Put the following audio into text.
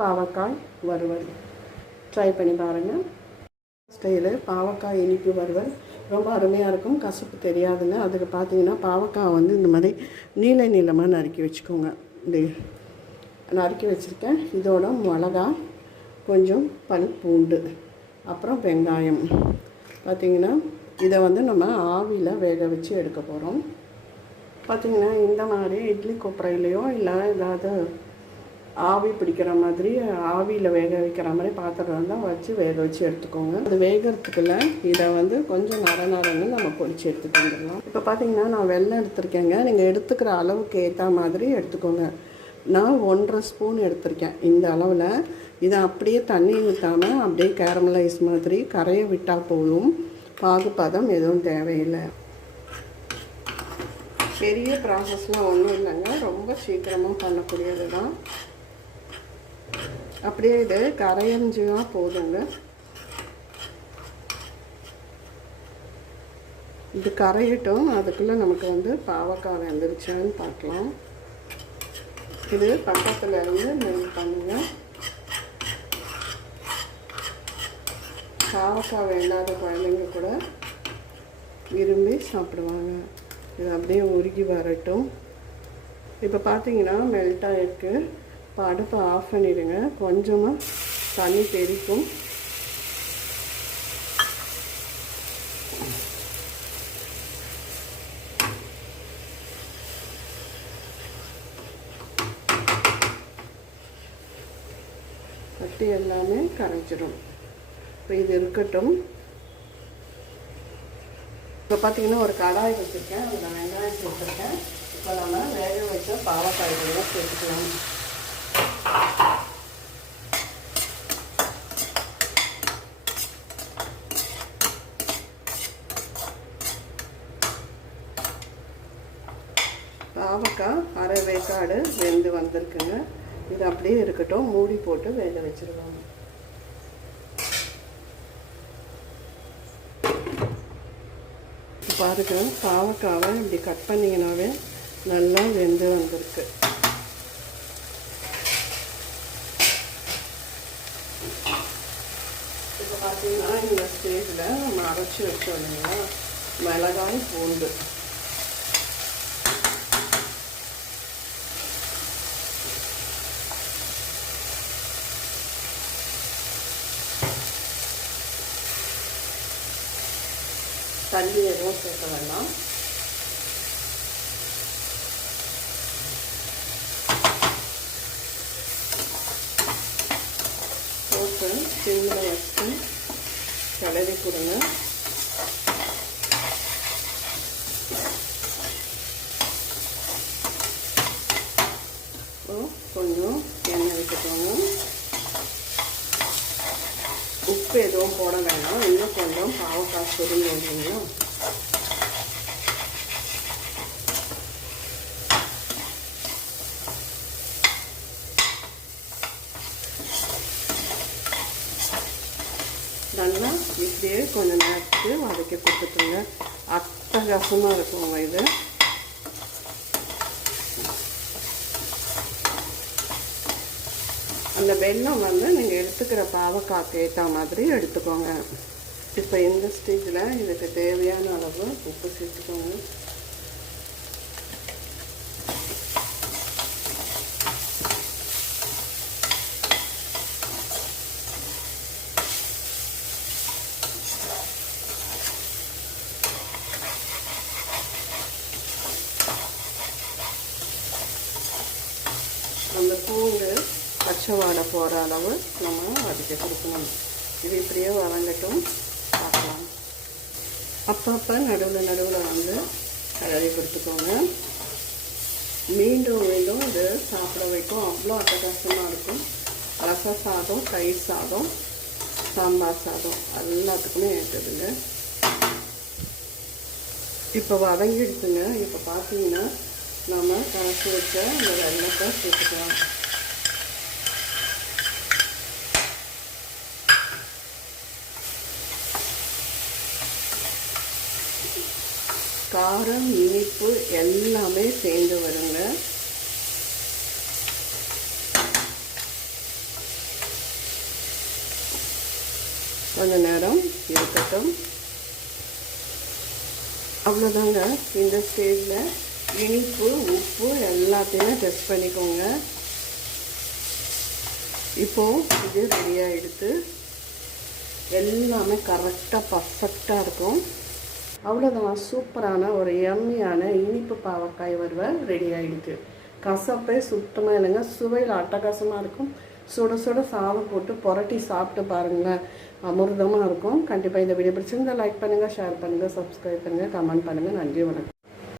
பாவக்காய் வறுவல் ட்ரை பண்ணி பாருங்கள். ஸ்டைலு பாவக்காய் இனிப்பு வறுவல் ரொம்ப அருமையாக இருக்கும். கசப்பு தெரியாதுங்க. அதுக்கு பார்த்தீங்கன்னா பாவக்காய் வந்து இந்த மாதிரி நீளமாக நறுக்கி வச்சுக்கோங்க. இந்த நறுக்கி வச்சுருக்கேன். இதோட மிளகா, கொஞ்சம் பல் பூண்டு, அப்புறம் வெங்காயம் பார்த்திங்கன்னா இதை வந்து நம்ம ஆவியில் வேக வச்சு எடுக்க போகிறோம். பார்த்திங்கன்னா இந்த மாதிரி இட்லி கொப்பரையிலையோ இல்லை ஏதாவது ஆவி பிடிக்கிற மாதிரி ஆவியில் வேக வைக்கிற மாதிரி பாத்திரம் இருந்தால் வச்சு வேக வச்சு எடுத்துக்கோங்க. அது வேகிறதுக்குள்ள இதை வந்து கொஞ்சம் நரன்னு நம்ம பொடிச்சு எடுத்துகிட்டு வந்துடலாம். இப்போ பார்த்திங்கன்னா நான் வெல்லம் எடுத்துருக்கேங்க. நீங்கள் எடுத்துக்கிற அளவுக்கு ஏற்ற மாதிரி எடுத்துக்கோங்க. நான் 1.5 ஸ்பூன் எடுத்திருக்கேன் இந்த அளவில். இதை அப்படியே தண்ணி ஊற்றாமல் அப்படியே கேரமலைஸ் மாதிரி கரைய விட்டால் போதும். பாகுபதம் எதுவும் தேவையில்லை. பெரிய ப்ராசஸ்லாம் ஒன்றும் இல்லைங்க. ரொம்ப சீக்கிரமாக பண்ணக்கூடியது தான். அப்படியே இது கரையஞ்சினா போதுங்க. இது கரையட்டும். அதுக்குள்ளே நமக்கு வந்து பாவக்காய் வெந்துருச்சான்னு பார்க்கலாம். இது பக்கத்தில் இருந்து நெல் பண்ணுங்க. பாவக்காய் வேண்டாத குழந்தைங்க கூட விரும்பி சாப்பிடுவாங்க. இது அப்படியே உருகி வரட்டும். இப்போ பார்த்தீங்கன்னா மெல்ட்டாக இருக்குது. இப்போ அடுப்பை ஆஃப் பண்ணிவிடுங்க. கொஞ்சமாக தண்ணி தெறிக்கும். கட்டி எல்லாமே கரைஞ்சிடும். இப்போ இது இருக்கட்டும். இப்போ பார்த்தீங்கன்னா ஒரு கடாய் வச்சுருக்கேன். அதில் வெங்காயம் சேர்த்துருக்கேன். இப்போ நம்ம வேக வச்ச பாவக்காய்களையும் சேர்த்துக்கலாம். பாவக்காய் அரை வேக்காடு வெந்து வந்திருக்குங்க. இது அப்படியே இருக்கட்டும். மூடி போட்டு வேக வச்சுருவாங்க. பாருங்க, பாவக்காவை இப்படி கட் பண்ணிங்கனாவே நல்லா வெந்து வந்திருக்கு. இப்போ பார்த்தீங்கன்னா இந்த ஸ்டேஜில் நம்ம அரைச்சி வச்சோம் இல்லைங்களா மிளகாய், பூண்டு, தண்ணி எதுவும் சேர்க்க வேண்டாம். போட்டு சிம்மில் வச்சு கிளறி கொடுங்க. கொஞ்சம் எண்ணெய் விட்டுக்கோங்க. உப்பு எதுவும் போட வேண்டாம். இன்னும் கொஞ்சம் பாவக்காய் சுருங்க இல்லைங்களா. நல்லா இப்படியே கொஞ்சம் நேரத்துக்கு வதக்கி கொடுத்துட்டுங்க. அட்டகாசமாக இருக்குங்க இது. அந்த வெல்லம் வந்து நீங்கள் எடுத்துக்கிற பாவக்காய்க்கு ஏற்ற மாதிரி எடுத்துக்கோங்க. இப்போ இந்த ஸ்டேஜில் இதுக்கு தேவையான அளவு உப்பு சேர்த்துக்கோங்க. அந்த பூண்டு பச்சை வாடை போகிற அளவு நம்ம வதக்கி கொடுக்கணும். இது இப்படியே வதங்கட்டும், பார்க்கலாம். அப்பப்போ நடுவில் வந்து கிளறி கொடுத்துக்கோங்க. மீண்டும் இது சாப்பிட வைக்கும். அவ்வளோ அட்டகாசமாக இருக்கும். ரச சாதம், தயிர் சாதம், சாம்பார் சாதம் எல்லாத்துக்குமே ஏற்றுதுங்க. இப்போ வதங்கிடுச்சுங்க. இப்போ பார்த்தீங்கன்னா நம்ம கரைச்சி வச்ச இந்த வெல்லத்தை சேர்த்துக்கலாம். காரம், இனிப்பு எல்லாமே சேர்ந்து வருங்க. கொஞ்ச நேரம் இருக்கட்டும். அவ்வளோதாங்க. இந்த ஸ்டேஜில் இனிப்பு, உப்பு எல்லாத்தையுமே டெஸ்ட் பண்ணிக்கோங்க. இப்போது இது ரெடியாக எடுத்து எல்லாமே கரெக்டாக பர்ஃபெக்டாக இருக்கும். அவ்வளோதான், சூப்பரான ஒரு எம்மியான இனிப்பு பாவக்காய் வறுவல் ரெடி ஆகிடுது. கசப்பே சுத்தமாக இல்லைங்க, சுவையில் அட்டகாசமாக இருக்கும். சுட சுட சாதம் போட்டு புரட்டி சாப்பிட்டு பாருங்களேன், அமிர்தமாக இருக்கும். கண்டிப்பாக இந்த வீடியோ பிடிச்சிருந்தால் லைக் பண்ணுங்கள், ஷேர் பண்ணுங்கள், சப்ஸ்கிரைப் பண்ணுங்கள், கமெண்ட் பண்ணுங்கள். நன்றி, வணக்கம்.